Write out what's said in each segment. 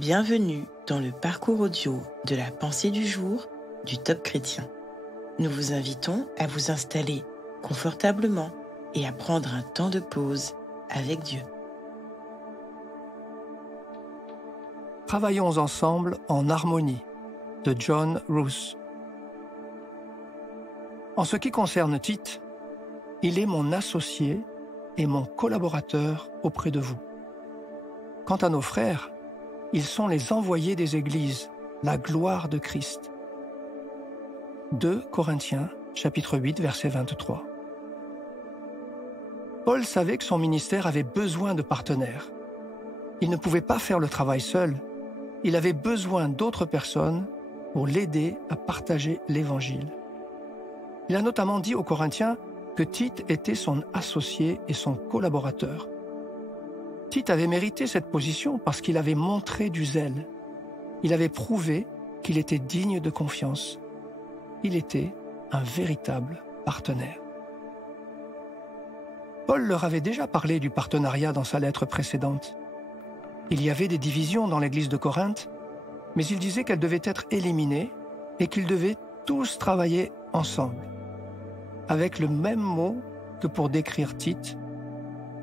Bienvenue dans le parcours audio de la pensée du jour du Top Chrétien. Nous vous invitons à vous installer confortablement et à prendre un temps de pause avec Dieu. Travaillons ensemble en harmonie de John Roos. En ce qui concerne Tite, il est mon associé et mon collaborateur auprès de vous. Quant à nos frères, ils sont les envoyés des églises, la gloire de Christ. 2 Corinthiens, chapitre 8, verset 23. Paul savait que son ministère avait besoin de partenaires. Il ne pouvait pas faire le travail seul. Il avait besoin d'autres personnes pour l'aider à partager l'Évangile. Il a notamment dit aux Corinthiens que Tite était son associé et son collaborateur. Tite avait mérité cette position parce qu'il avait montré du zèle. Il avait prouvé qu'il était digne de confiance. Il était un véritable partenaire. Paul leur avait déjà parlé du partenariat dans sa lettre précédente. Il y avait des divisions dans l'église de Corinthe, mais il disait qu'elles devaient être éliminées et qu'ils devaient tous travailler ensemble. Avec le même mot que pour décrire Tite,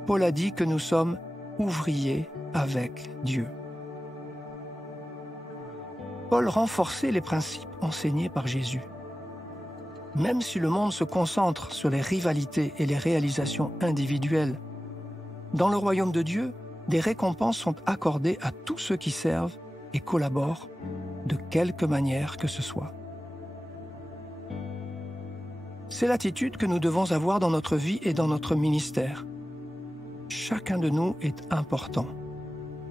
Paul a dit que nous sommes ouvriers avec Dieu. Paul renforçait les principes enseignés par Jésus. Même si le monde se concentre sur les rivalités et les réalisations individuelles, dans le royaume de Dieu, des récompenses sont accordées à tous ceux qui servent et collaborent de quelque manière que ce soit. C'est l'attitude que nous devons avoir dans notre vie et dans notre ministère. Chacun de nous est important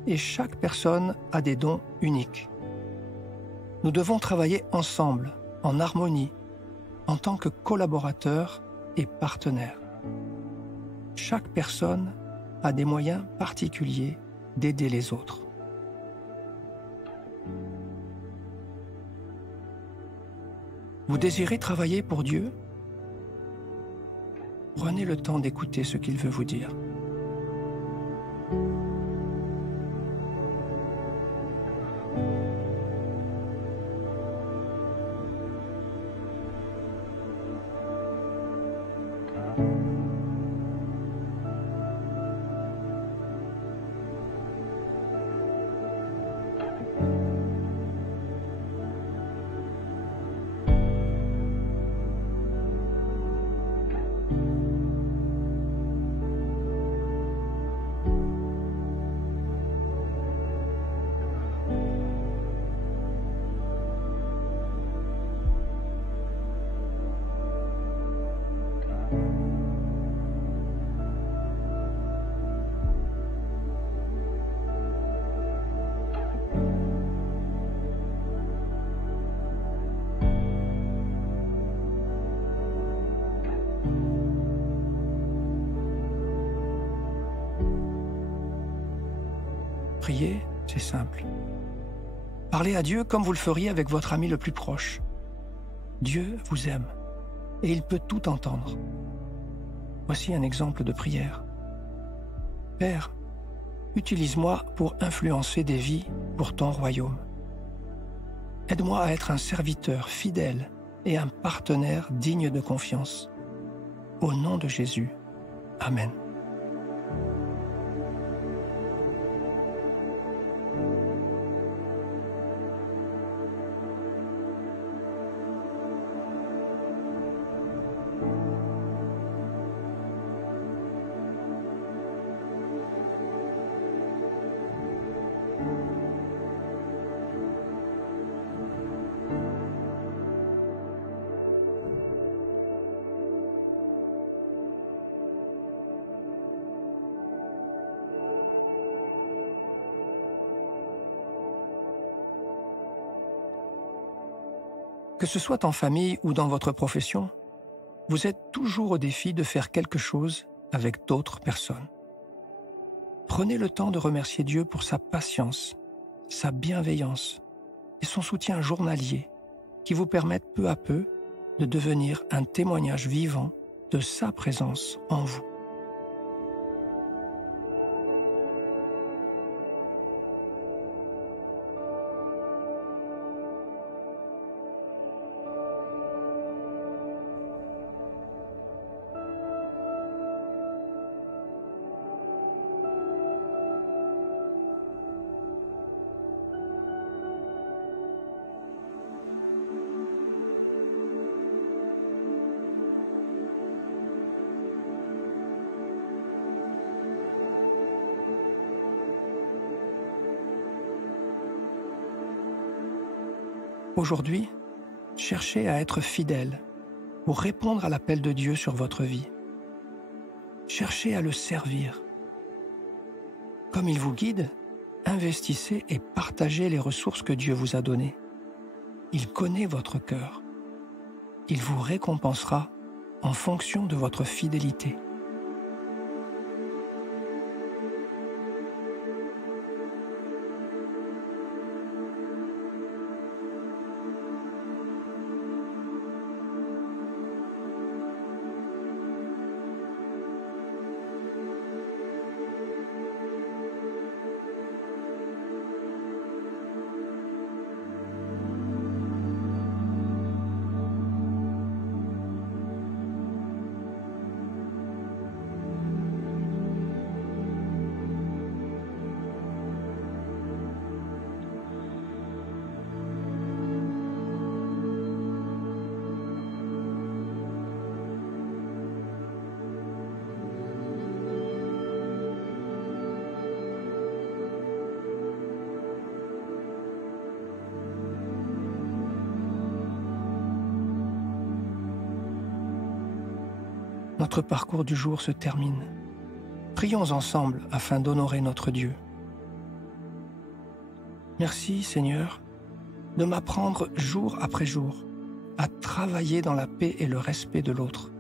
et chaque personne a des dons uniques. Nous devons travailler ensemble, en harmonie, en tant que collaborateurs et partenaires. Chaque personne a des moyens particuliers d'aider les autres. Vous désirez travailler pour Dieu ? Prenez le temps d'écouter ce qu'il veut vous dire. Prier, c'est simple. Parlez à Dieu comme vous le feriez avec votre ami le plus proche. Dieu vous aime et il peut tout entendre. Voici un exemple de prière. Père, utilise-moi pour influencer des vies pour ton royaume. Aide-moi à être un serviteur fidèle et un partenaire digne de confiance. Au nom de Jésus. Amen. Que ce soit en famille ou dans votre profession, vous êtes toujours au défi de faire quelque chose avec d'autres personnes. Prenez le temps de remercier Dieu pour sa patience, sa bienveillance et son soutien journalier qui vous permettent peu à peu de devenir un témoignage vivant de sa présence en vous. Aujourd'hui, cherchez à être fidèle pour répondre à l'appel de Dieu sur votre vie. Cherchez à le servir. Comme il vous guide, investissez et partagez les ressources que Dieu vous a données. Il connaît votre cœur. Il vous récompensera en fonction de votre fidélité. Notre parcours du jour se termine. Prions ensemble afin d'honorer notre Dieu. Merci, Seigneur, de m'apprendre jour après jour à travailler dans la paix et le respect de l'autre.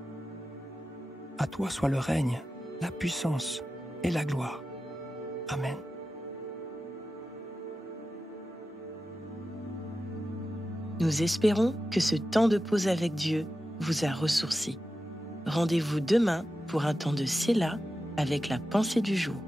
À toi soit le règne, la puissance et la gloire. Amen. Nous espérons que ce temps de pause avec Dieu vous a ressourci. Rendez-vous demain pour un temps de Séla avec la pensée du jour.